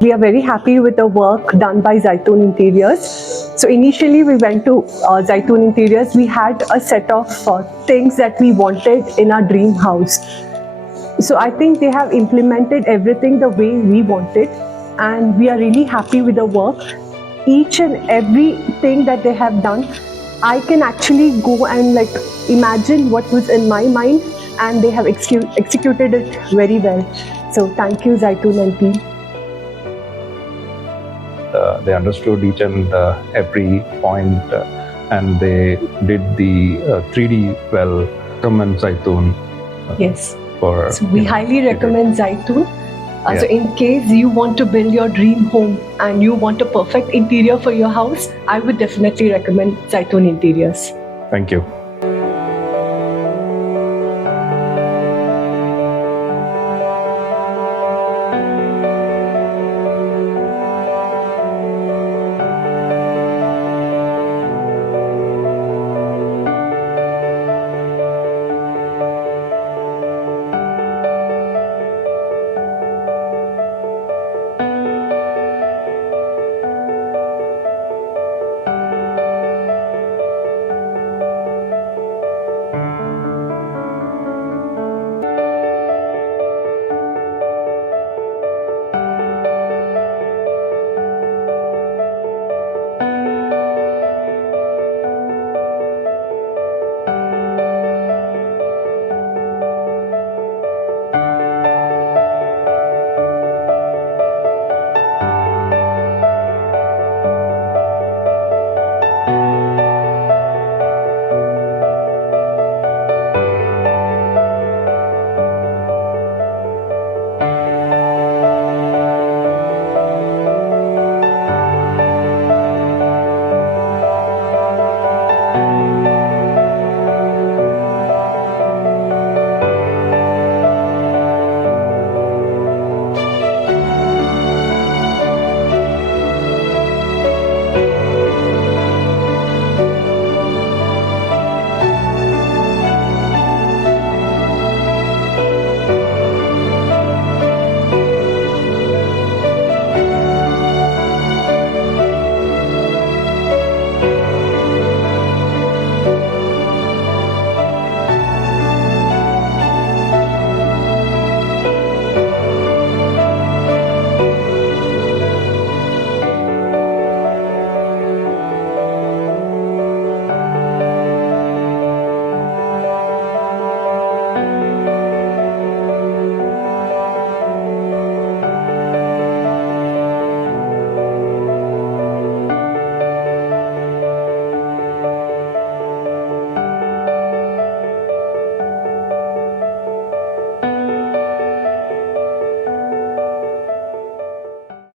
We are very happy with the work done by Zaitoon Interiors. So initially we went to Zaitoon Interiors. We had a set of things that we wanted in our dream house. So I think they have implemented everything the way we wanted, and we are really happy with the work. Each and everything that they have done, I can actually go and like imagine what was in my mind, and they have executed it very well. So thank you, Zaitoon and team. They understood each and every point, and they did the 3D well. Recommend Zaitoon. Yes. For, So we highly recommend Zaitoon. So in case you want to build your dream home and you want a perfect interior for your house, I would definitely recommend Zaitoon Interiors. Thank you.